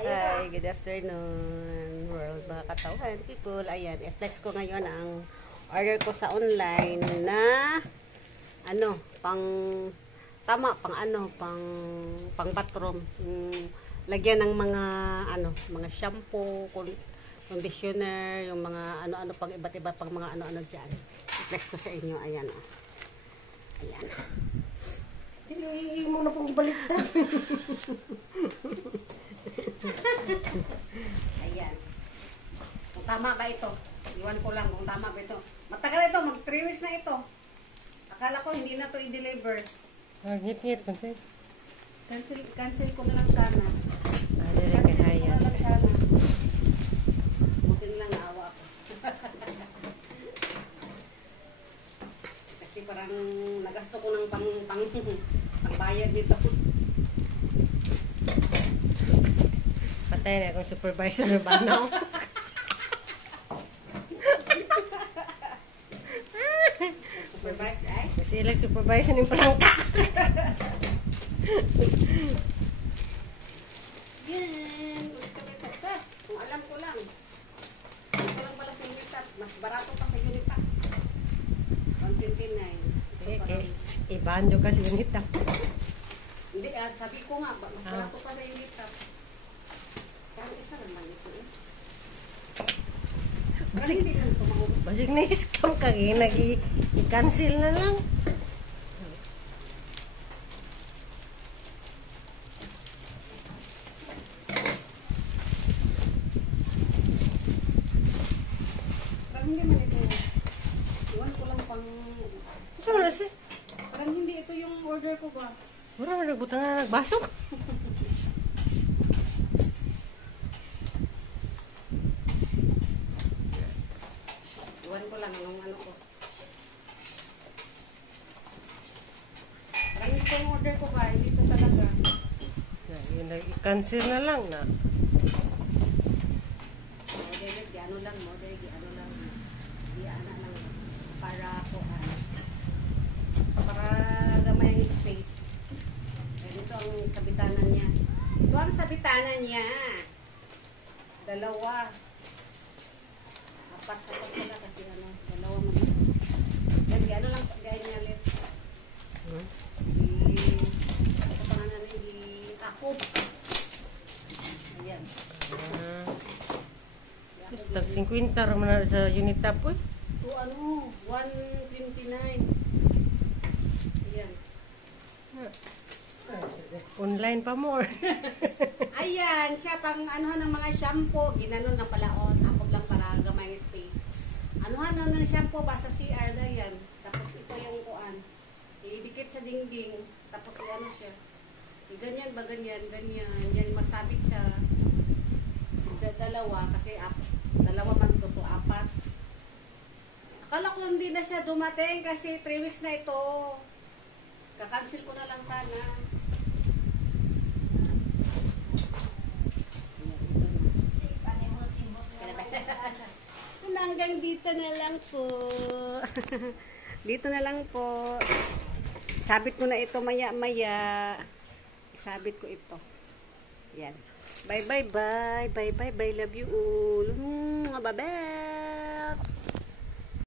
Hi, good afternoon world mga katawan. People, ayan, i-flex ko ngayon ang order ko sa online na pang bathroom. Lagyan ng mga mga shampoo, conditioner, yung mga ano-ano pang iba't iba pang mga ano-ano diyan. I-flex ko sa inyo, ayan oh. Ayan. Hindi mo na pong ibaliktad. Ayan. Kung tama ba ito? Iwan ko lang kung tama ba ito. Matagal ito, mag 3 weeks na ito. Akala ko hindi na to i-deliver. Ngit-ngit pa sir. Cancel ko na lang sana. Dili kay haya. Buti na lang naawa ako. Kasi parang nagasto ko ng pangbayad dito. Patay na akong supervisor ba no? Supervised ay? Kasi ilang supervisor ng palangka. Yan. Gusto ko ito. Sas, kung alam ko lang. Ito lang pala sa Unitap. Mas barato pa sa Unitap. 129. Okay. Ibando kasi yung hita. Hindi, sabi ko nga, mas barato pa sa Unitap. Parang isa naman ito eh. Basig na-scam ka, i-cancel na lang. Parang hindi man ito. Iwan ko lang pang... Saan na siya? Parang hindi ito yung order ko ba? Wala mo nagbutang na nagbasok. Iwan ko lang anong ano ko. Parang ito yung order ko ba? Hindi ito talaga. I-cancel na lang na. Order, di ano lang. Di ano lang. Para ko para gamay ang space. Ito ang sabitanan niya. Ito ang sabitanan niya. Dalawa. Apat pala kasi dalawa mo dito. Yan, di ano lang, gaya niya ulit. Ito pa nga na di takop. Ayan. Tag 50 naman na sa Unitap po. Ito 129. Ayan. Online pa more. Ayan, siya pang anuhan ng mga shampoo, ginanon ng palaon, apog lang para gamay ng space. Anuhan na ng shampoo, basta CR na yan. Tapos ito yung kuan. Idikit sa dingding, tapos ano siya. Ganyan ba, ganyan. Yan, masabit siya. Dalawa, kasi dalawa man to, so 4. Akala ko hindi na siya dumating kasi 3 weeks na ito. Kakancel ko na lang sana. Hanggang dito na lang po. Dito na lang po. Sabit ko na ito maya-maya. Sabit ko ito. Yan. Bye. Love you all. Bye-bye.